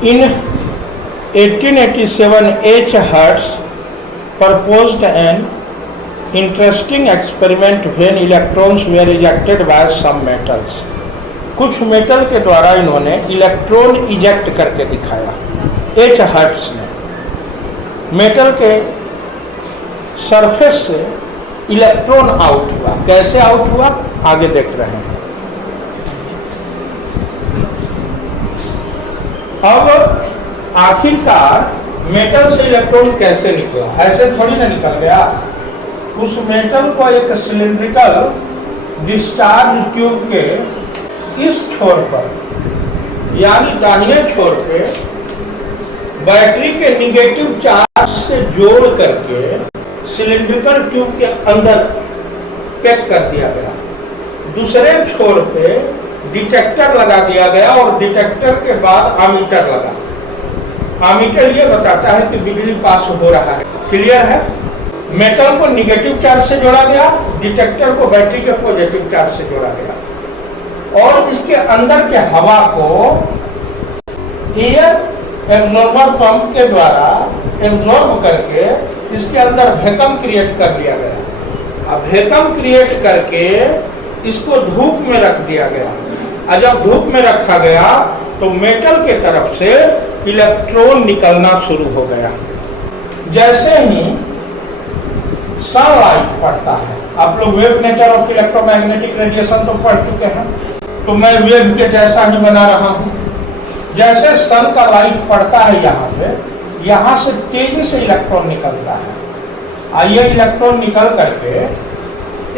In 1887, H. Hertz proposed an interesting experiment when electrons were ejected by some metals. कुछ metal के द्वारा इन्होंने electron eject करके दिखाया। एच हर्ट्स ने मेटल के सरफेस से इलेक्ट्रॉन आउट हुआ। कैसे आउट हुआ आगे देख रहे हैं। अब आखिरकार मेटल से इलेक्ट्रॉन कैसे निकला? ऐसे थोड़ी ना निकल गया। उस मेटल को एक सिलिंड्रिकल डिस्चार्ज ट्यूब के इस छोर पर यानी दाहिने छोर पे बैटरी के निगेटिव चार्ज से जोड़ करके सिलिंड्रिकल ट्यूब के अंदर पैक कर दिया गया। दूसरे छोर पे डिटेक्टर लगा दिया गया और डिटेक्टर के बाद आमीटर लगा। आमीटर ये बताता है कि बिजली पास हो रहा है। क्लियर है? मेटल को निगेटिव चार्ज से जोड़ा गया, डिटेक्टर को बैटरी के पॉजिटिव चार्ज से जोड़ा गया और इसके अंदर के हवा को एयर एब्जॉर्बर पंप के द्वारा एब्जॉर्ब करके इसके अंदर वैक्यूम क्रिएट कर लिया गया। अब वैक्यूम क्रिएट करके इसको धूप में रख दिया गया और जब धूप में रखा गया तो मेटल के तरफ से इलेक्ट्रॉन निकलना शुरू हो गया। जैसे ही सनलाइट पड़ता है, आप लोग wave nature of electromagnetic radiation तो पढ़ चुके हैं, तो मैं वेव के जैसा ही बना रहा हूं। जैसे सन का लाइट पड़ता है यहाँ पे, यहाँ से तेजी से इलेक्ट्रॉन निकलता है और ये इलेक्ट्रॉन निकल करके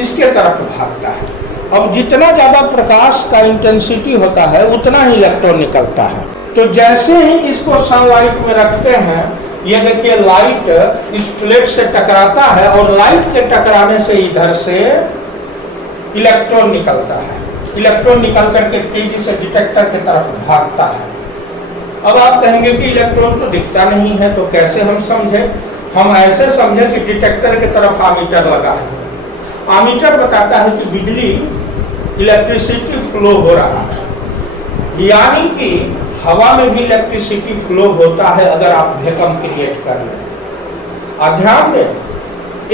इसके तरफ भागता है। अब जितना ज्यादा प्रकाश का इंटेंसिटी होता है उतना ही इलेक्ट्रॉन निकलता है। तो जैसे ही इसको सनलाइट में रखते हैं, ये देखिए लाइट इस प्लेट से टकराता है और लाइट के टकराने से इधर से इलेक्ट्रॉन निकलता है। इलेक्ट्रॉन निकल करके तेजी से डिटेक्टर की तरफ भागता है। अब आप कहेंगे कि इलेक्ट्रॉन तो दिखता नहीं है, तो कैसे हम समझे? हम ऐसे समझे कि डिटेक्टर की तरफ आमीटर लगा है। आमीटर बताता है कि बिजली इलेक्ट्रिसिटी फ्लो हो रहा है, यानी कि हवा में भी इलेक्ट्रिसिटी फ्लो होता है अगर आप वैक्यूम क्रिएट कर लें। ध्यान दें,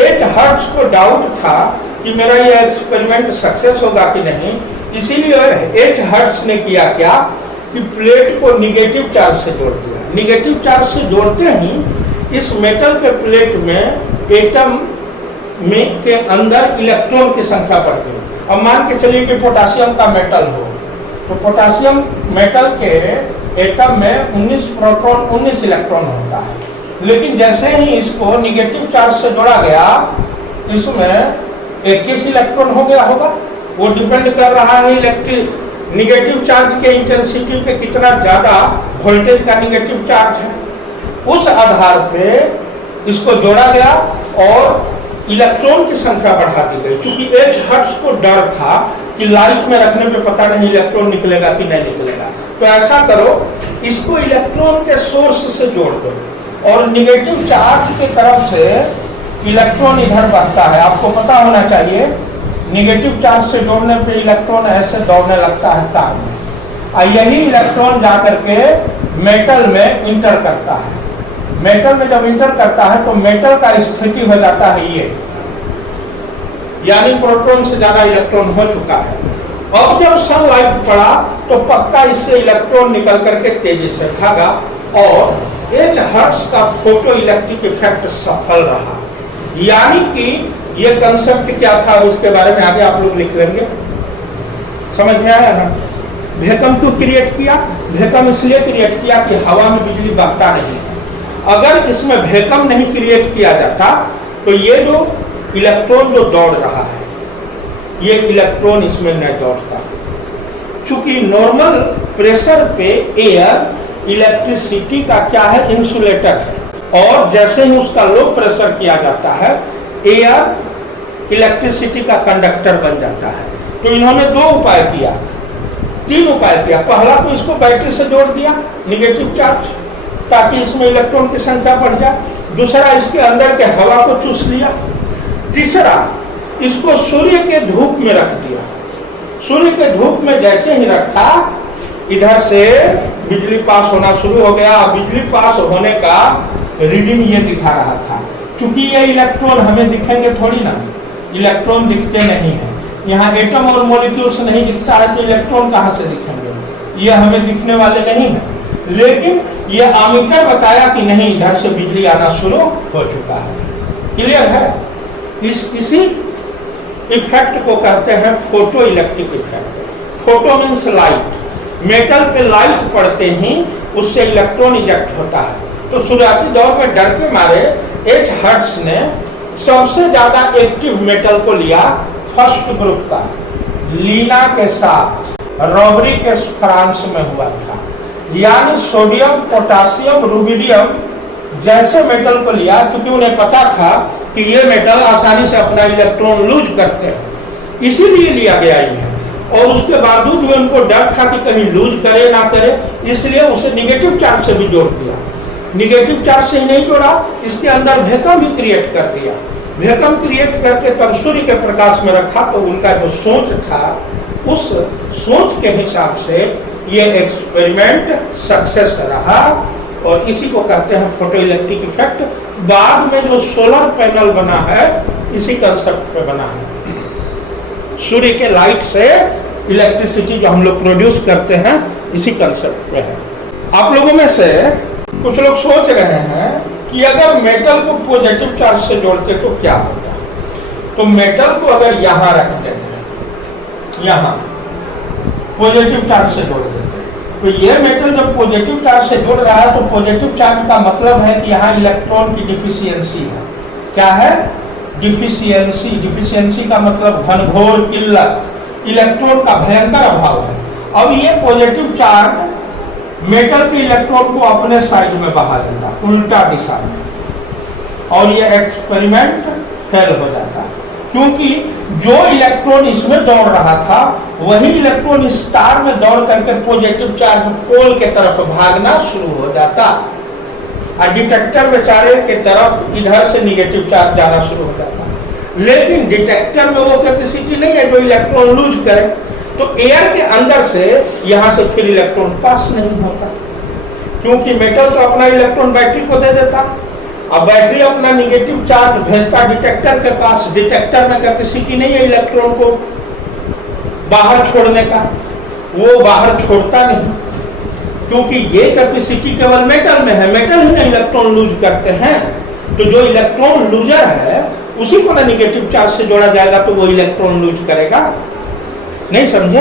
एच हर्ट्ज को डाउट था कि मेरा ये एक्सपेरिमेंट सक्सेस होगा कि नहीं, इसीलिए एच हर्ट्ज ने किया क्या कि प्लेट को निगेटिव चार्ज से जोड़ दिया। निगेटिव चार्ज से जोड़ते ही इस मेटल के प्लेट में एटम में के अंदर इलेक्ट्रॉन की संख्या बढ़ती है। अब मान के चलिए कि पोटासियम का मेटल हो, तो पोटासियम मेटल के एटम में 19 प्रोटॉन 19 इलेक्ट्रॉन होता है। लेकिन जैसे ही इसको निगेटिव चार्ज से जोड़ा गया, इसमें 21 इलेक्ट्रॉन हो गया होगा। वो डिपेंड कर रहा है निगेटिव चार्ज के इंटेंसिटी पे, कितना ज्यादा वोल्टेज का निगेटिव चार्ज है। उस आधार पे इसको जोड़ा गया और इलेक्ट्रॉन की संख्या बढ़ा दी गई। क्योंकि एच हर्ट्ज को डर था कि लाइट में रखने पे पता नहीं इलेक्ट्रॉन निकलेगा कि नहीं निकलेगा, तो ऐसा करो, इसको इलेक्ट्रॉन के सोर्स से जोड़ दो और निगेटिव चार्ज की तरफ से इलेक्ट्रॉन इधर बढ़ता है। आपको पता होना चाहिए निगेटिव चार्ज से जोड़ने पे इलेक्ट्रॉन ऐसे दौड़ने लगता है तार में, और यही इलेक्ट्रॉन जाकर के मेटल में इंटर करता है। मेटल में जब इंटर करता है तो मेटल का स्थिति हो जाता है ये, यानी प्रोटॉन से ज्यादा इलेक्ट्रॉन हो चुका है। अब जब सनलाइट पड़ा तो पक्का इससे इलेक्ट्रॉन निकल करके तेजी से भागा और एच हर्ट्ज का फोटो इलेक्ट्रिक इफेक्ट सफल रहा। यानी कि ये कंसेप्ट क्या था उसके बारे में आगे आप लोग लिख लेंगे। समझ में आया ना? वैक्यूम क्यों क्रिएट किया? वैक्यूम इसलिए क्रिएट किया कि हवा में बिजली बहता नहीं। अगर इसमें वैक्यूम नहीं क्रिएट किया जाता तो ये जो इलेक्ट्रॉन जो दौड़ रहा है, ये इलेक्ट्रॉन इसमें नहीं दौड़ता। चूंकि नॉर्मल प्रेशर पे एयर इलेक्ट्रिसिटी का क्या है? इंसुलेटर है, और जैसे ही उसका लो प्रेशर किया जाता है, एयर इलेक्ट्रिसिटी का कंडक्टर बन जाता है। तो इन्होंने 2 उपाय किया, 3 उपाय किया। पहला तो इसको बैटरी से जोड़ दिया निगेटिव चार्ज, ताकि इसमें इलेक्ट्रॉन की संख्या बढ़ जाए। दूसरा, इसके अंदर के हवा को चूस लिया। तीसरा, इसको सूर्य के धूप में रख दिया। सूर्य के धूप में जैसे ही रखा, इधर से बिजली पास होना शुरू हो गया। बिजली पास होने का रीडिंग ये दिखा रहा था। क्योंकि ये इलेक्ट्रॉन हमें दिखेंगे थोड़ी ना, इलेक्ट्रॉन दिखते नहीं है। यहाँ एटम और मॉलिक्यूल्स नहीं दिखता है तो इलेक्ट्रॉन कहाँ से दिखेंगे, ये हमें दिखने वाले नहीं है। लेकिन ये एमीटर बताया कि नहीं, इधर से बिजली आना शुरू हो चुका है। क्लियर है? इसी इफेक्ट को कहते हैं photo electric effect. Photo means light. Metal पे लाइट पड़ते ही उससे इलेक्ट्रॉन इजेक्ट होता है। तो शुरुआती दौर में डर के मारे एच हर्ट्ज ने सबसे ज्यादा एक्टिव मेटल को लिया फर्स्ट ग्रुप का, लीना के साथ रॉबरी के फ्रांस में हुआ था। यानी सोडियम, पोटासियम, रुबिडियम जैसे मेटल को लिया, क्योंकि उन्हें पता था कि ये मेटल आसानी से अपना इलेक्ट्रॉन लूज करते हैं, इसीलिए लिया गया इन्हें। और उसके बावजूद भी उनको डर था कि कहीं लूज करे ना करे, इसलिए उसे निगेटिव चार्ज से भी जोड़ दिया। निगेटिव चार्ज से ही नहीं जोड़ा, इसके अंदर वैक्यूम भी क्रिएट कर दिया। वैक्यूम क्रिएट करके तब सूर्य के प्रकाश में रखा। तो उनका जो सोच था, उस सोच के हिसाब से ये एक्सपेरिमेंट सक्सेस रहा। और इसी को कहते हैं फोटो इलेक्ट्रिक इफेक्ट। बाद में जो सोलर पैनल बना है, इसी कंसेप्ट पे बना है। सूर्य के लाइट से इलेक्ट्रिसिटी जो हम लोग प्रोड्यूस करते हैं, इसी कंसेप्ट पे है। आप लोगों में से कुछ लोग सोच रहे हैं कि अगर मेटल को पॉजिटिव चार्ज से जोड़ते तो क्या होता। तो मेटल को अगर यहां रख देते, यहां पॉजिटिव चार्ज से जोड़ देते, तो ये मेटल जब पॉजिटिव चार्ज से जुड़ रहा है तो पॉजिटिव चार्ज का मतलब है कि यहाँ इलेक्ट्रॉन की डिफिशियंसी है। क्या है? डिफिशियंसी। डिफिशियंसी का मतलब घनघोर किल्लत, इलेक्ट्रॉन का भयंकर अभाव है। अब ये पॉजिटिव चार्ज मेटल के इलेक्ट्रॉन को अपने साइड में बहा देता, उल्टा दिशा में, और ये एक्सपेरिमेंट फेल हो जाता, क्योंकि जो इलेक्ट्रॉन इसमें दौड़ रहा था वही इलेक्ट्रॉन स्टार में दौड़ करके पॉजिटिव चार्ज पोल के तरफ भागना शुरू हो जाता, और डिटेक्टर बेचारे के तरफ इधर से निगेटिव चार्ज जाना शुरू हो जाता। लेकिन डिटेक्टर में वो कैपेसिटी नहीं है जो इलेक्ट्रॉन लूज करे, तो एयर के अंदर से यहां से फिर इलेक्ट्रॉन पास नहीं होता, क्योंकि मेटल तो अपना इलेक्ट्रॉन बैटरी को दे देता, अब बैटरी अपना निगेटिव चार्ज भेजता डिटेक्टर के पास। डिटेक्टर में कैपेसिटी नहीं है इलेक्ट्रॉन को बाहर छोड़ने का, वो बाहर छोड़ता नहीं, क्योंकि ये कैपेसिटी केवल मेटल में है। मेटल ही ना इलेक्ट्रॉन लूज करते हैं, तो जो इलेक्ट्रॉन लूजर है उसी को ना निगेटिव चार्ज से जोड़ा जाएगा तो वो इलेक्ट्रॉन लूज करेगा। नहीं समझे?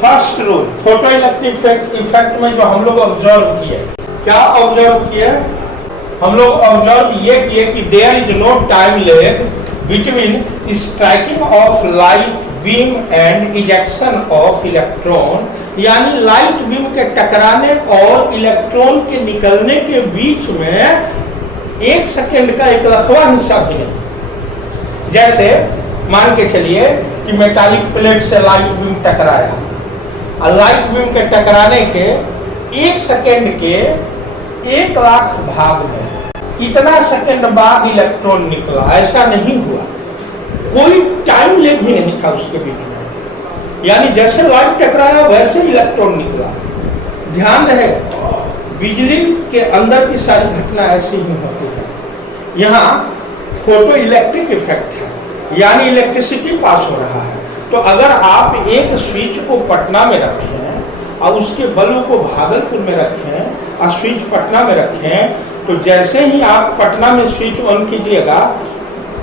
First rule photo electric effect में जो हम लोग ऑब्जर्व किए, क्या ऑब्जर्व किए? हम लोग ऑब्जर्व ये किए कि there is no time lag between striking of light beam and ejection of electron. यानी लाइट बीम के टकराने और इलेक्ट्रॉन के निकलने के बीच में 1 सेकेंड का एक लखवा हिस्सा भी नहीं। जैसे मान के चलिए कि मेटालिक प्लेट से लाइट बीम टकराया, और लाइट बीम के टकराने के 1 सेकेंड के 1 लाख भाग में इतना सेकेंड बाद इलेक्ट्रॉन निकला, ऐसा नहीं हुआ। कोई टाइम लेग भी नहीं था उसके बीच में, यानी जैसे लाइट टकराया वैसे इलेक्ट्रॉन निकला। ध्यान रहे, बिजली के अंदर की सारी घटना ऐसी ही होती है। यहाँ फोटो इलेक्ट्रिक इफेक्ट है, यानी इलेक्ट्रिसिटी पास हो रहा है। तो अगर आप एक स्विच को पटना में रखें और उसके बल्ब को भागलपुर में रखें और स्विच पटना में रखें, तो जैसे ही आप पटना में स्विच ऑन कीजिएगा,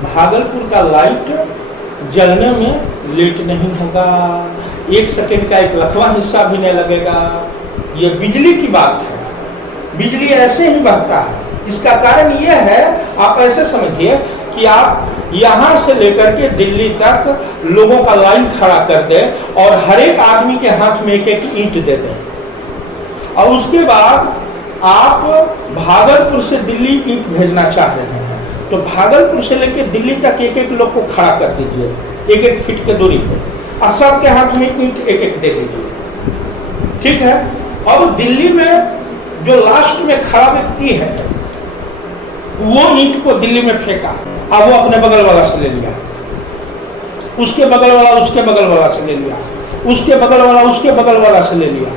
भागलपुर का लाइट जलने में लेट नहीं होगा, 1 सेकेंड का एक लखवा हिस्सा भी नहीं लगेगा। ये बिजली की बात है, बिजली ऐसे ही बहता है। इसका कारण यह है, आप ऐसे समझिए कि आप यहां से लेकर के दिल्ली तक लोगों का लाइन खड़ा कर दे और हर एक आदमी के हाथ में 1-1 ईंट दे दें, और उसके बाद आप भागलपुर से दिल्ली ईंट भेजना चाह रहे हैं, तो भागलपुर से लेकर दिल्ली तक 1-1 लोग को खड़ा कर दीजिए 1-1 फीट के दूरी पे, और सबके हाथ में ईंट 1-1 दे दीजिए। ठीक है? अब दिल्ली में जो लास्ट में खड़ा व्यक्ति है, वो ईंट को दिल्ली में फेंका, अब वो अपने बगल वाला से ले लिया, उसके बगल वाला उसके बगल वाला से ले लिया, उसके बगल वाला उसके बगल वाला से ले लिया।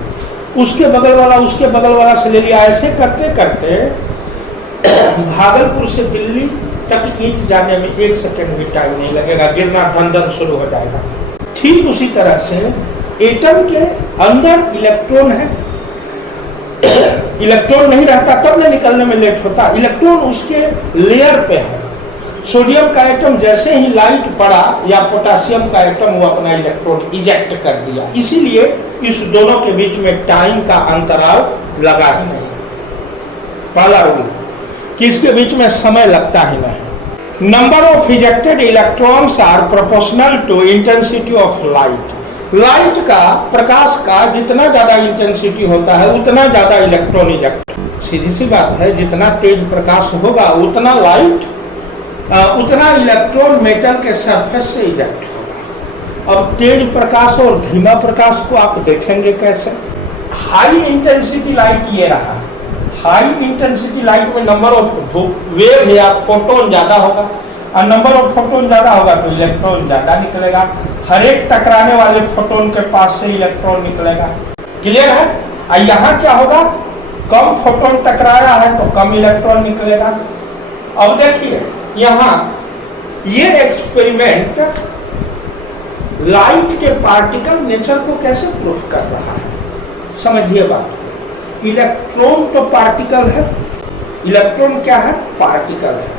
उसके बगल वाला से ले लिया। ऐसे करते करते भागलपुर से दिल्ली तक ईंट जाने में 1 सेकंड भी टाइम नहीं लगेगा, गिरना धन शुरू हो जाएगा। ठीक उसी तरह से एटम के अंदर इलेक्ट्रॉन है, इलेक्ट्रॉन नहीं रहता तब न निकलने में लेट होता, इलेक्ट्रॉन उसके लेयर पे है। सोडियम का एटम जैसे ही लाइट पड़ा या पोटेशियम का एटम, वो अपना इलेक्ट्रॉन इजेक्ट कर दिया। इसीलिए इस दोनों के बीच में टाइम का अंतराल लगा ही नहीं। पहला रूल कि इसके बीच में समय लगता ही नहीं। Number of ejected electrons are proportional to intensity of light. Light का, प्रकाश का जितना ज्यादा इंटेंसिटी होता है उतना ज्यादा इलेक्ट्रॉन इजेक्ट। सीधी सी बात है, जितना तेज प्रकाश होगा उतना लाइट, उतना इलेक्ट्रॉन मेटल के सरफेस से इजेक्ट होगा। अब तेज प्रकाश और धीमा प्रकाश को आप देखेंगे कैसे? हाई इंटेंसिटी लाइट ये रहा, हाई इंटेंसिटी लाइट में नंबर ऑफ वेव या फोटोन ज्यादा होगा, और नंबर ऑफ फोटोन ज्यादा होगा तो इलेक्ट्रॉन ज्यादा निकलेगा। हर एक टकराने वाले फोटोन के पास से इलेक्ट्रॉन निकलेगा। क्लियर है? और यहाँ क्या होगा? कम फोटोन टकराया है तो कम इलेक्ट्रॉन निकलेगा। अब देखिए यहाँ ये एक्सपेरिमेंट लाइट के पार्टिकल नेचर को कैसे प्रूव कर रहा है, समझिए बात। इलेक्ट्रॉन तो पार्टिकल है, इलेक्ट्रॉन क्या है? पार्टिकल है।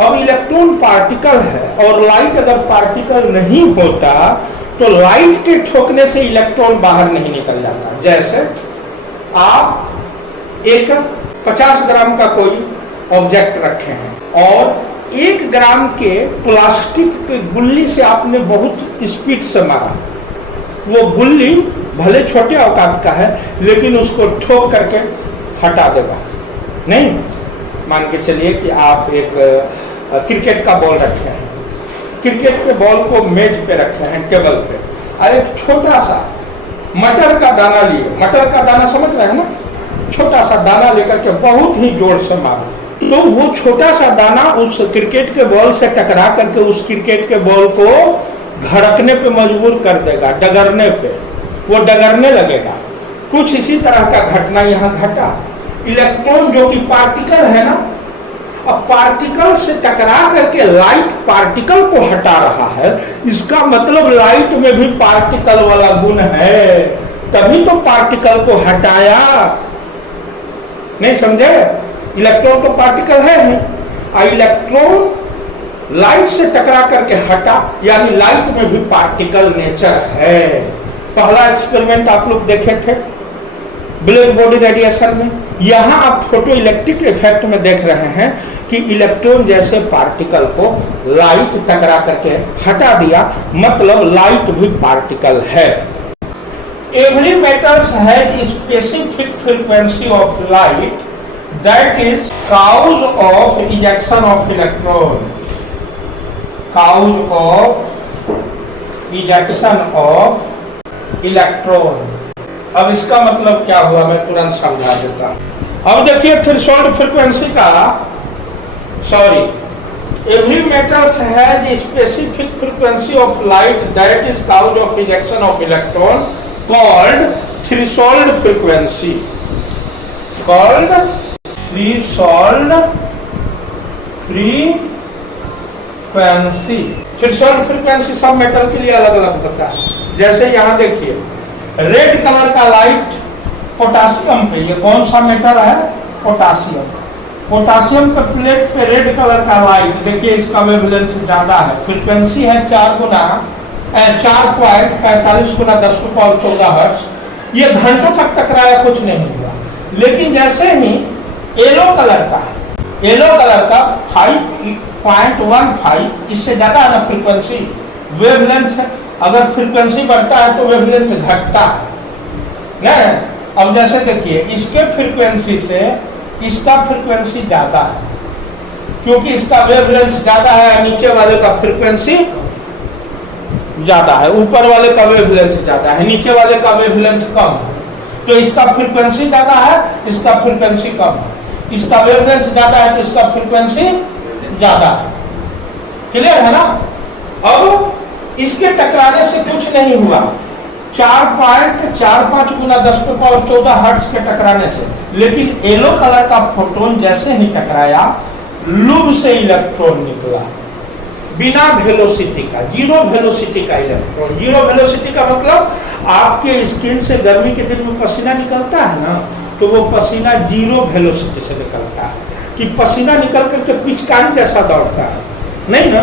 अब इलेक्ट्रॉन पार्टिकल है और लाइट अगर पार्टिकल नहीं होता तो लाइट के ठोकने से इलेक्ट्रॉन बाहर नहीं निकल जाता। जैसे आप एक 50 ग्राम का कोई ऑब्जेक्ट रखे हैं और 1 ग्राम के प्लास्टिक के गुल्ली से आपने बहुत स्पीड से मारा, वो गुल्ली भले छोटे औकात का है लेकिन उसको ठोक करके हटा देगा नहीं। मान के चलिए कि आप एक क्रिकेट का बॉल रखे हैं, क्रिकेट के बॉल को मेज पे रखे हैं, टेबल पे, और एक छोटा सा मटर का दाना लिए, मटर का दाना समझ रहे हैं ना, छोटा सा दाना लेकर के बहुत ही जोर से मारो तो वो छोटा सा दाना उस क्रिकेट के बॉल से टकरा करके उस क्रिकेट के बॉल को धड़कने पे मजबूर कर देगा, डगरने पे, वो डगरने लगेगा। कुछ इसी तरह का घटना यहाँ घटा। इलेक्ट्रॉन जो कि पार्टिकल है ना, अब पार्टिकल से टकरा करके लाइट पार्टिकल को हटा रहा है, इसका मतलब लाइट में भी पार्टिकल वाला गुण है, तभी तो पार्टिकल को हटाया। नहीं समझे? इलेक्ट्रॉन तो पार्टिकल है ही, इलेक्ट्रॉन लाइट से टकरा करके हटा, यानी लाइट में भी पार्टिकल नेचर है। पहला एक्सपेरिमेंट आप लोग देखे थे ब्लैक बॉडी रेडिएशन में। यहां आप फोटो इलेक्ट्रिक इफेक्ट में देख रहे हैं कि इलेक्ट्रॉन जैसे पार्टिकल को लाइट टकरा करके हटा दिया, मतलब लाइट भी पार्टिकल है। Every metals has specific frequency of light that is cause of ejection of electron, cause of ejection of electron। अब इसका मतलब क्या हुआ मैं तुरंत समझा देता हूं। अब देखिए थ्रेशोल्ड फ्रीक्वेंसी का, sorry, every metals has specific frequency of light that is cause of ejection of electron called threshold frequency, called threshold frequency. Threshold frequency सब मेटल के लिए अलग अलग होता है। जैसे यहां देखिए रेड कलर का लाइट पोटासियम पे, ये कौन सा मेटल है? पोटासियम। पोटासियम के प्लेट पे रेड कलर का लाइट, देखिए इसका वेवलेंथ ज्यादा है, फ्रीक्वेंसी है 4.45 गुना 10⁻14 हर्ट्ज। ये घंटों तक टकराया, कुछ नहीं हुआ। लेकिन जैसे ही येलो कलर का, येलो कलर का 5.15, इससे ज्यादा है ना फ्रीक्वेंसी, वेवलेंथ है। अगर फ्रीक्वेंसी बढ़ता है तो वेवलेंथ घटता है ना। अब जैसे देखिए इसके फ्रीक्वेंसी से इसका फ्रीक्वेंसी ज्यादा है, क्योंकि इसका वेवलेंथ ज्यादा है, नीचे वाले का फ्रीक्वेंसी ज्यादा है, ऊपर वाले का वेवलेंथ ज्यादा है, नीचे वाले का वेवलेंथ कम है। तो इसका फ्रीक्वेंसी ज्यादा है, इसका फ्रीक्वेंसी कम है। इसका वेवलेंथ ज्यादा है तो इसका फ्रीक्वेंसी ज्यादा है। क्लियर है ना? अब इसके टकराने से कुछ नहीं हुआ, 4.45 गुना 10⁻14 हर्ट्ज के टकराने से। लेकिन येलो कलर का फोटोन जैसे ही टकराया, लूप से इलेक्ट्रॉन निकला बिना वेलोसिटी का, जीरो वेलोसिटी का इलेक्ट्रॉन। जीरो वेलोसिटी का मतलब आपके स्किन से गर्मी के दिन में पसीना निकलता है ना, तो वो पसीना जीरो वेलोसिटी से निकलता है। कि पसीना निकल करके पिचकारी जैसा दौड़ता है, नहीं ना,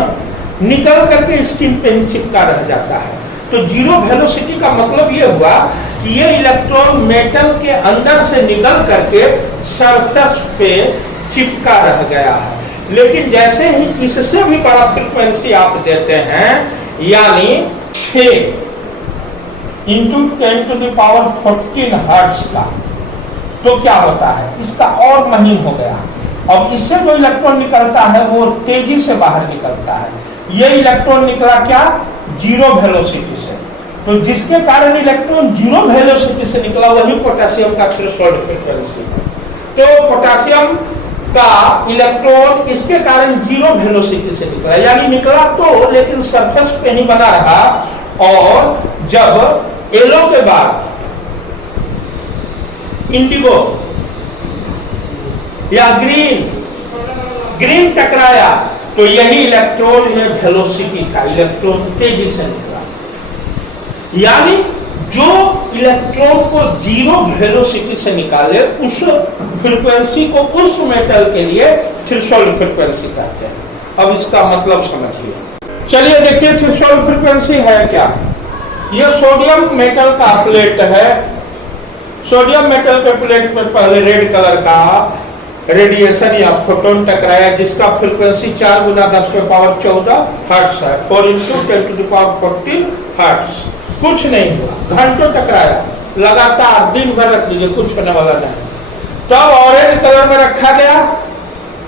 निकल करके स्किन पे ही चिपका रह जाता है। तो जीरो वेलोसिटी का मतलब ये हुआ कि ये इलेक्ट्रॉन मेटल के अंदर से निकल करके सरफेस पे चिपका रह गया है। लेकिन जैसे ही इससे भी बड़ा फ्रीक्वेंसी आप देते हैं, यानी 6 × 10⁻14 हर्ट्ज का, तो क्या होता है, इसका और महीन हो गया। अब इससे जो इलेक्ट्रॉन निकलता है वो तेजी से बाहर निकलता है। ये इलेक्ट्रॉन निकला क्या, जीरो वेलोसिटी से। तो जिसके कारण इलेक्ट्रॉन जीरो वेलोसिटी से निकला, वही पोटेशियम का थ्रेशोल्ड फ्रीक्वेंसी है। तो पोटेशियम का इलेक्ट्रॉन इसके कारण जीरो वेलोसिटी से निकला, यानी निकला तो, लेकिन सरफेस पे ही बना रहा। और जब येलो के बाद इंडिगो या ग्रीन टकराया, तो यही इलेक्ट्रॉन में वेलोसिटी था, इलेक्ट्रॉन तेजी से निकला। यानी जो इलेक्ट्रॉन को जीरो वेलोसिटी से निकाले, उस फ्रीक्वेंसी को उस मेटल के लिए थ्रेशोल्ड फ्रीक्वेंसी कहते हैं। अब इसका मतलब समझिए। चलिए देखिए थ्रेशोल्ड फ्रीक्वेंसी है क्या। यह सोडियम मेटल का प्लेट है। सोडियम मेटल के प्लेट में पहले रेड कलर का रेडिएशन या फोटोन टकराया, जिसका फ्रीक्वेंसी 4 × 10⁻14 हर्ट्ज है, 4 × 10⁻14 हर्ट्ज। कुछ नहीं हुआ, घंटों टकराया, लगातार दिन भर रख लीजिए, कुछ होने वाला नहीं। तब ऑरेंज कलर में रखा गया,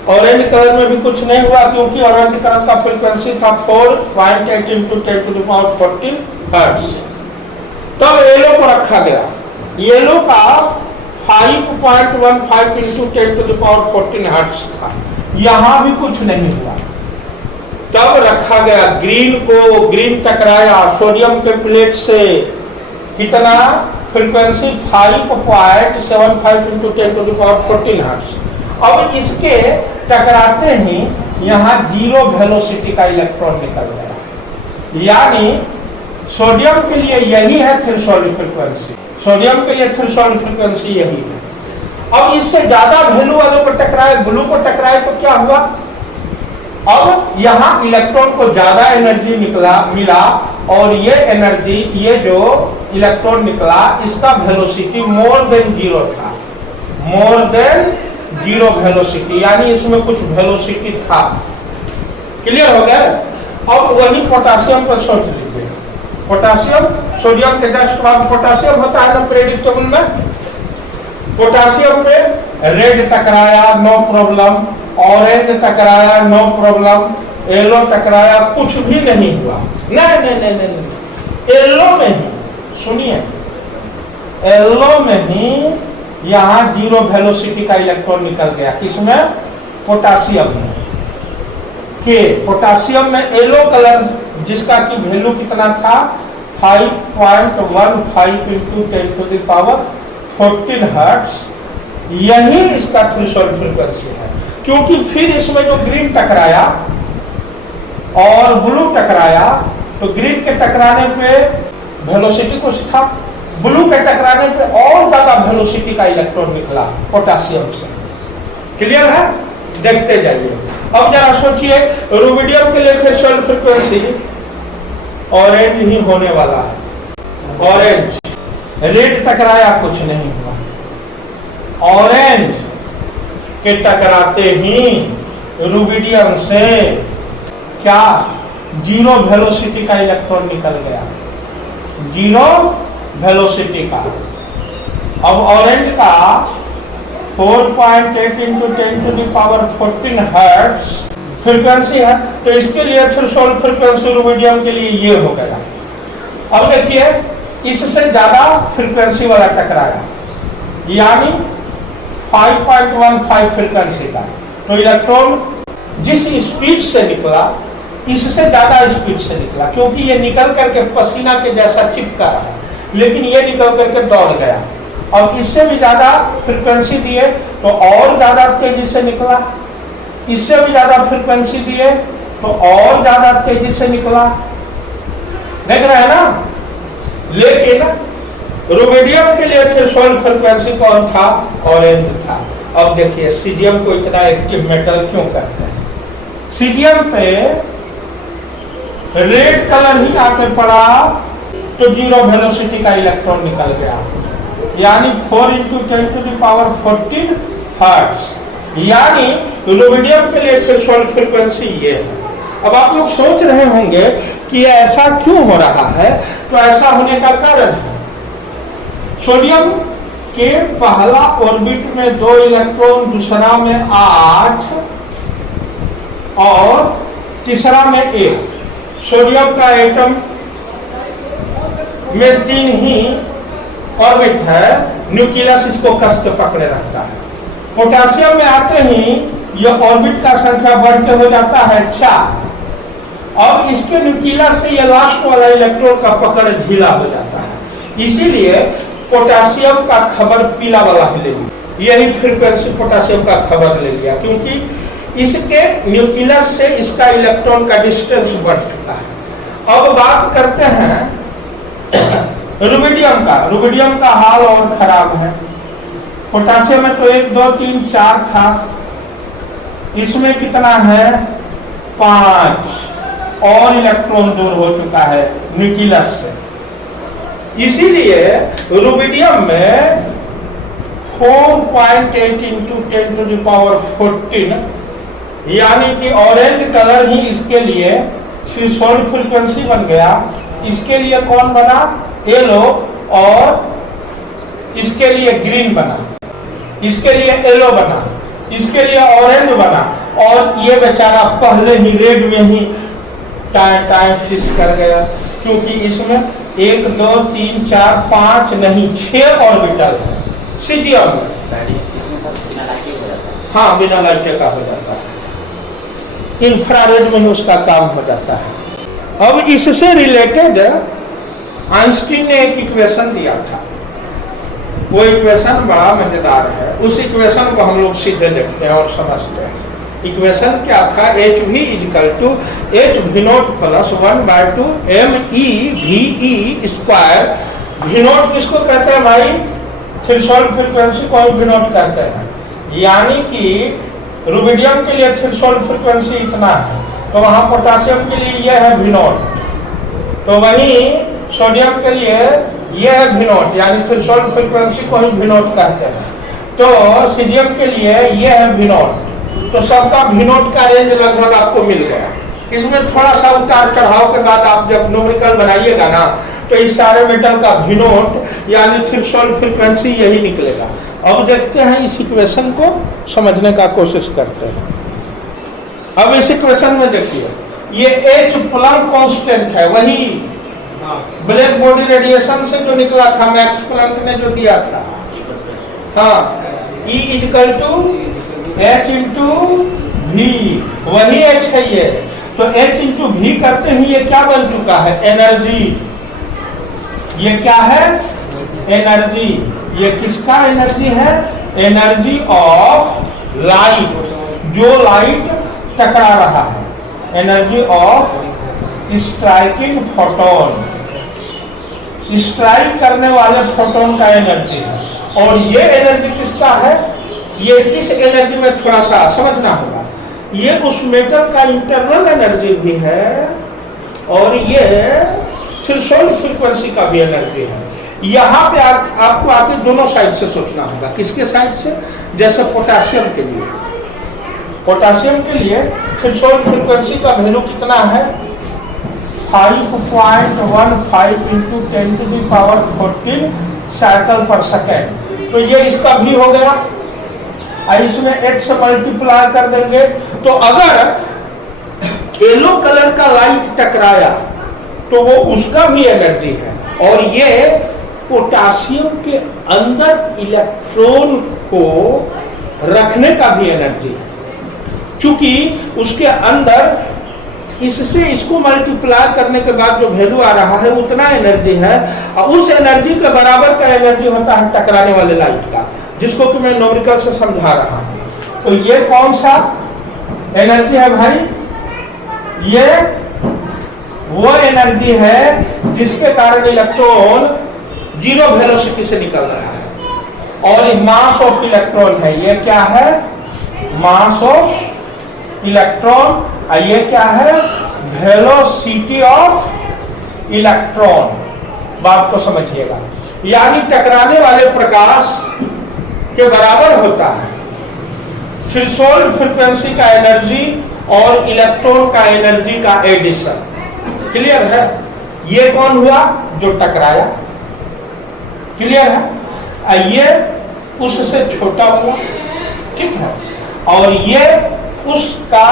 ऑरेंज कलर में भी कुछ नहीं हुआ, क्योंकि ऑरेंज कलर का फ्रीक्वेंसी था 4.8 × 10⁻14 हर्ट्ज। तब येलो को रखा गया, येलो का 5.15 × 10⁻14 हर्ट्ज था, यहां भी कुछ नहीं हुआ। तब रखा गया ग्रीन को, ग्रीन टकराया सोडियम के प्लेट से, कितना फ्रीक्वेंसी 5.75 × 10⁻14 हर्ट्ज। अब इसके टकराते ही यहां जीरो वेलोसिटी का इलेक्ट्रॉन निकल गया, यानी सोडियम के लिए यही है थ्रेशोल्ड फ्रीक्वेंसी। सोडियम के लिए थ्रेशोल्ड फ्रीक्वेंसी यही है। अब इससे ज्यादा वैल्यू वाले को टकराए, ब्लू को टकराए, तो क्या हुआ, अब यहां इलेक्ट्रॉन को ज्यादा एनर्जी मिला, और ये एनर्जी, ये जो इलेक्ट्रॉन निकला, इसका वेलोसिटी मोर देन जीरो था, मोर देन जीरो वेलोसिटी, यानी इसमें कुछ वेलोसिटी था। क्लियर हो गया। अब वही पोटेशियम पर सोच लीजिए। पोटेशियम, सोडियम के जस्ट बाद पोटेशियम होता है ना पीरियोडिक टेबल में। पोटेशियम पे रेड टकराया, नो प्रॉब्लम, ऑरेंज टकराया, नो प्रॉब्लम, येलो टकराया, कुछ भी नहीं हुआ। नहीं, येलो में ही, सुनिए, येलो में ही यहां जीरो वेलोसिटी का इलेक्ट्रॉन निकल गया। किसमें, पोटेशियम में। के पोटेशियम में येलो कलर, जिसका की वैल्यू कितना था, 5.15 × 10⁻14 हर्ट्ज, यही इसका थ्रेशोल्ड फ्रीक्वेंसी है। क्योंकि फिर इसमें जो ग्रीन टकराया और ब्लू टकराया, तो ग्रीन के टकराने पे वेलोसिटी कुछ था, ब्लू के टकराने पे और ज्यादा वेलोसिटी का इलेक्ट्रॉन निकला पोटेशियम से। क्लियर है, देखते जाइए। अब जरा सोचिए, रुबिडियम के लिए थ्रेशोल्ड फ्रीक्वेंसी ऑरेंज ही होने वाला है, ऑरेंज। रेड टकराया, कुछ नहीं हुआ। ऑरेंज के टकराते ही रुबिडियम से क्या, जीरो वेलोसिटी का इलेक्ट्रॉन निकल गया, जीरो वेलोसिटी का। अब ऑरेंज का 4.8 × 10⁻14 हर्ट्ज फ्रीक्वेंसी है, तो इसके लिए थ्रेशोल्ड फ्रीक्वेंसी रुबिडियम के लिए ये हो गया। अब देखिए, इससे ज्यादा फ्रीक्वेंसी वाला टकराया, यानी 5.15 फ्रीक्वेंसी का, तो इलेक्ट्रॉन जिस स्पीड से निकला, इससे ज्यादा स्पीड से निकला, क्योंकि ये निकल करके पसीना के जैसा चिपका रहा है। लेकिन ये निकल करके दौड़ गया। अब इससे भी ज्यादा फ्रीक्वेंसी दिए तो और ज्यादा तेजी से निकला, इससे भी ज्यादा फ्रीक्वेंसी दिए तो और ज्यादा तेजी से निकला, देख रहे हैं ना। लेकिन रुबिडियम के लिए थ्रेशोल्ड फ्रीक्वेंसी कौन था? ऑरेंज था। अब देखिए सीजियम को इतना एक्टिव मेटल क्यों कहते हैं? सीजियम पे रेड कलर ही आके पड़ा तो जीरो वेलोसिटी का इलेक्ट्रॉन निकल गया, यानी 4 × 10⁻14 हर्ट्ज, यानी रुबिडियम के लिए थ्रेशोल्ड फ्रीक्वेंसी ये है। अब आप लोग सोच रहे होंगे कि ऐसा क्यों हो रहा है, तो ऐसा होने का कारण है सोडियम के पहला ऑर्बिट में 2 इलेक्ट्रॉन, दूसरा में 8 और तीसरा में 1। सोडियम का एटम में 3 ही ऑर्बिट है, न्यूक्लियस इसको कस के पकड़े रहता है। पोटेशियम में आते ही यह ऑर्बिट का संख्या बढ़ के हो जाता है 4, और इसके न्यूक्लियस से यह लास्ट वाला इलेक्ट्रॉन का पकड़ ढीला हो जाता है। इसीलिए पोटेशियम का खबर पीला वाला ले लिया, यही फ्रीक्वेंसी पोटेशियम का खबर ले लिया, क्योंकि इसके न्यूक्लियस से इसका इलेक्ट्रॉन का डिस्टेंस बढ़ चुका है। अब बात करते हैं रुबिडियम का। रुबिडियम का हाल और खराब है। पोटेशियम में तो 1 2 3 4 था, इसमें कितना है? 5 और इलेक्ट्रॉन दूर हो चुका है न्यूक्लियस से। इसीलिए रुबिडियम में 4.8 × 10⁻14, यानी कि ऑरेंज कलर ही इसके लिए थ्रेशोल्ड फ्रीक्वेंसी बन गया। इसके लिए कौन बना? येलो, और इसके लिए ग्रीन बना, इसके लिए येलो बना, इसके लिए ऑरेंज बना, और ये बेचारा पहले ही रेड में ही टाइम फिक्स कर गया, क्योंकि इसमें 1 2 3 4 5 नहीं 6 ऑर्बिटल है सीजियम में। हाँ, बिना लाइट का हो जाता है, इंफ्रारेड में ही उसका काम हो जाता है। अब इससे रिलेटेड आइंस्टीन ने एक इक्वेशन दिया था, वो इक्वेशन बड़ा मजेदार है। उस इक्वेशन को हम लोग सीधे देखते हैं और समझते हैं। इक्वेशन क्या था? HV = H₀ + 1/2 MEVE²। V0 किसको कहते हैं भाई? थ्रेशोल्ड फ्रीक्वेंसी को V0 कहते हैं। यानी कि रुबिडियम के लिए थ्रेशोल्ड फ्रीक्वेंसी इतना है, तो वहां पोटेशियम के लिए यह है V0, तो वहीं सोडियम के लिए यह है V0, यानी थ्रेशोल्ड फ्रीक्वेंसी को V0 कहते हैं। तो सीजियम के लिए यह है V0, तो सबका V0 का रेंज लगभग आपको मिल गया। इसमें थोड़ा सा उतार चढ़ाव के बाद आप जब न्यूमेरिकल बनाइएगा ना, तो इस सारे मेटल का V0 यानी थ्रेशोल्ड फ्रीक्वेंसी यही निकलेगा। अब देखते हैं इस इक्वेशन को समझने का कोशिश करते हैं। अब इस इक्वेशन में देखिए, ये H प्लैंक कांस्टेंट है, वही ब्लैक बॉडी रेडिएशन से जो निकला था, मैक्स प्लैंक ने जो दिया था। हाँ, E = H × V, वही H है ये। तो H × V करते ही ये क्या बन चुका है? एनर्जी। ये क्या है? एनर्जी। ये किसका एनर्जी है? एनर्जी ऑफ लाइट, जो लाइट टकरा रहा है। Energy of striking photon, strike करने वाले फोटोन का एनर्जी है। और ये एनर्जी किसका है? ये इस एनर्जी में थोड़ा सा समझना होगा। ये उस मेटल का इंटरनल एनर्जी भी है, और ये थ्रेशोल्ड फ्रीक्वेंसी का भी एनर्जी है। यहाँ पे आपको आके दोनों साइड से सोचना होगा। किसके साइड से? जैसे पोटेशियम के लिए, पोटेशियम के लिए थ्रेशोल्ड फ्रीक्वेंसी का वैल्यू कितना है? 5.15 × 10⁻14 साइकिल पर सेकेंड। तो ये इसका भी हो गया, इसमें H से मल्टीप्लाई कर देंगे। तो अगर येलो कलर का लाइट टकराया तो वो उसका भी एनर्जी है, और ये पोटेशियम के अंदर इलेक्ट्रॉन को रखने का भी एनर्जी है, क्योंकि उसके अंदर इससे इसको मल्टीप्लाई करने के बाद जो वैल्यू आ रहा है उतना एनर्जी है, और उस एनर्जी के बराबर का एनर्जी होता है टकराने वाले लाइट का, जिसको कि मैं न्यूमेरिकल से समझा रहा हूं। तो ये कौन सा एनर्जी है भाई? ये वो एनर्जी है जिसके कारण इलेक्ट्रॉन जीरो वेलोसिटी से निकल रहा है, और मास ऑफ इलेक्ट्रॉन है। ये क्या है? Mass of electron. ये क्या है? Velocity of electron. बात को समझिएगा, यानी टकराने वाले प्रकाश के बराबर होता है थ्रेशोल्ड फ्रीक्वेंसी का एनर्जी और इलेक्ट्रॉन का एनर्जी का एडिशन। क्लियर है? ये कौन हुआ? जो टकराया। क्लियर है? ये उससे छोटा हुआ, ठीक है, और ये उसका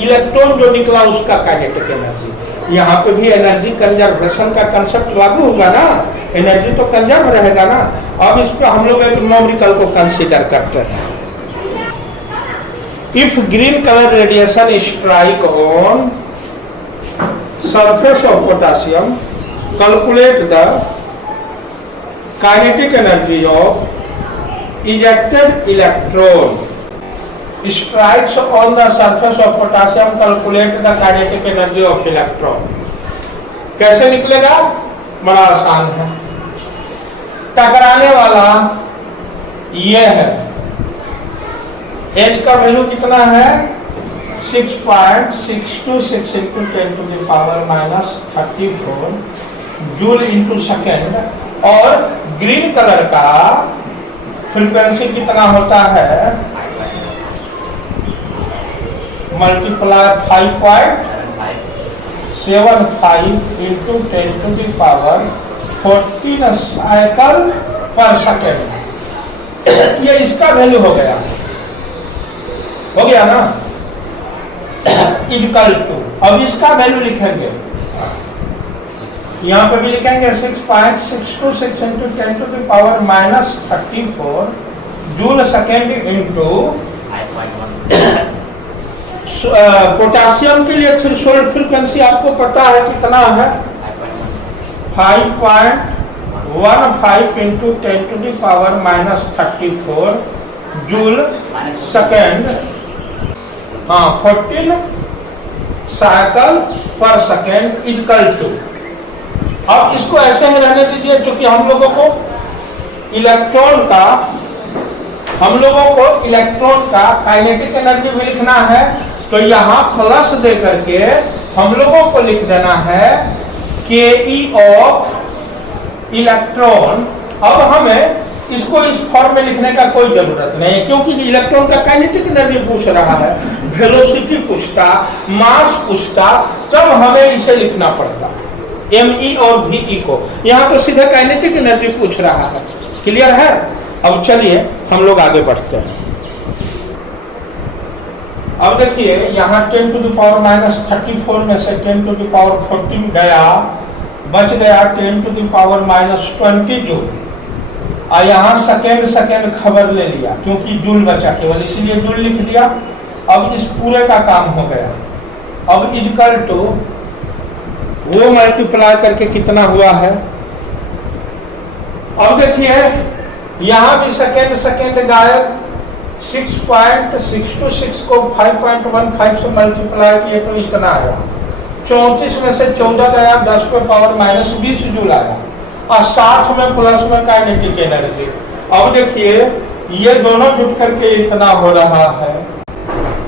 इलेक्ट्रॉन जो निकला उसका काइनेटिक एनर्जी। यहाँ पे भी एनर्जी कंजर्वेशन का कंसेप्ट लागू होगा ना, एनर्जी तो कंजर्व रहेगा ना। अब इस पर हम लोग एक न्यूमेरिकल को कंसीडर करते हैं। If green colour radiation strike on surface of potassium, calculate the kinetic energy of ejected electron. Strikes on the surface of potassium, calculate the kinetic energy of electron. कैसे निकलेगा? बड़ा आसान है। टकराने वाला ये है, H का वैल्यू कितना है? 6.626 into 10 to the power minus 34 joule into second, और ग्रीन कलर का फ्रीक्वेंसी कितना होता है? Multiply 5.75 into 10 to the power 14 cycle पर सेकेंड। ये इसका वैल्यू हो गया ना, इक्वल टू। अब इसका वैल्यू लिखेंगे, यहां पे भी लिखेंगे 6.626 into 10 to the power minus 34 joule second into potassium के लिए थ्रेशोल्ड फ्रीक्वेंसी आपको पता है कितना है? 5.15 into 10 to the power minus 34 joule second, 14 cycle पर सेकेंड इक्वल टू। अब इसको ऐसे ही रहने दीजिए, क्योंकि हम लोगों को इलेक्ट्रॉन का काइनेटिक एनर्जी भी लिखना है। तो यहां प्लस दे करके हम लोगों को लिख देना है के ऑफ इलेक्ट्रॉन। अब हमें इसको इस फॉर्म में लिखने का कोई जरूरत नहीं है, क्योंकि इलेक्ट्रॉन का काइनेटिक एनर्जी पूछ रहा है, वेलोसिटी पूछता, मास पूछता, तब हमें इसे लिखना पड़ता ME और VE को। यहाँ तो सीधे काइनेटिक एनर्जी पूछ रहा है। क्लियर है? अब चलिए हम लोग आगे बढ़ते हैं। अब देखिए, यहाँ 10 to the power minus 34 में से 10 to the power 14 गया, बच गया 10 to the power minus 20 joule. और यहाँ सेकेंड खबर ले लिया, क्योंकि जूल बचा केवल, इसलिए जूल लिख दिया। अब इस पूरे का काम हो गया। अब इक्वल टू वो मल्टीप्लाई करके कितना हुआ है? अब देखिए, यहां भी सेकेंड गायब। 6.626 को 5.15 से मल्टीप्लाई किए तो इतना आया। 34 में से 14 गया, 10 पे पावर माइनस 20 जूल आया, और 60 में प्लस में काइनेटिक एनर्जी। अब देखिए, ये दोनों जुट करके इतना हो रहा है,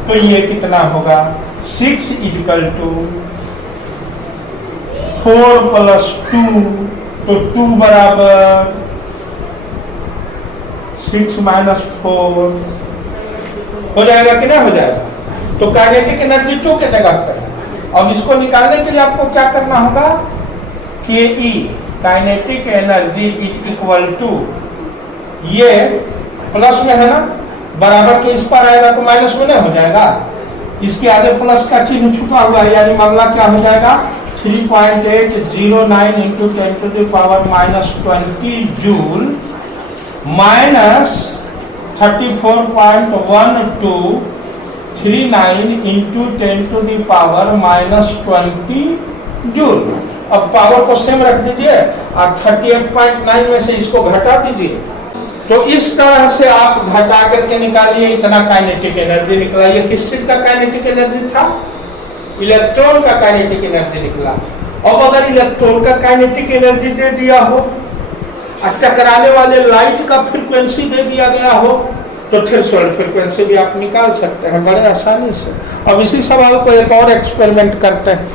तो ये कितना होगा? 6 इक्वल टू 4 प्लस 2, तो 2 बराबर 6 माइनस 4 हो जाएगा कि नहीं हो जाएगा? तो काइनेटिक एनर्जी 2 के जगह पर। अब इसको निकालने के लिए आपको क्या करना होगा? K E kinetic energy is equal to, ये प्लस में है ना, बराबर के इस पर आएगा तो माइनस में नहीं हो जाएगा? इसके आगे प्लस का चिन्ह छुपा हुआ है, यानी मामला क्या हो जाएगा? 3.809 into 10 to the power minus 20 joule minus 34.12 39 into 10⁻⁻20 joule. अब पावर को सेम रख दीजिए और 38.9 में से इसको घटा दीजिए। तो इस तरह से आप घटा करके निकालिए, इतना काइनेटिक एनर्जी निकला। ये किस चीज का काइनेटिक एनर्जी था? इलेक्ट्रॉन का काइनेटिक एनर्जी निकला। अब अगर इलेक्ट्रॉन का काइनेटिक एनर्जी दे दिया हो और टकराने वाले लाइट का फ्रीक्वेंसी दे दिया गया हो तो थ्रेशोल्ड फ्रीक्वेंसी भी आप निकाल सकते हैं बड़े आसानी से। अब इसी सवाल को एक और एक्सपेरिमेंट करते हैं।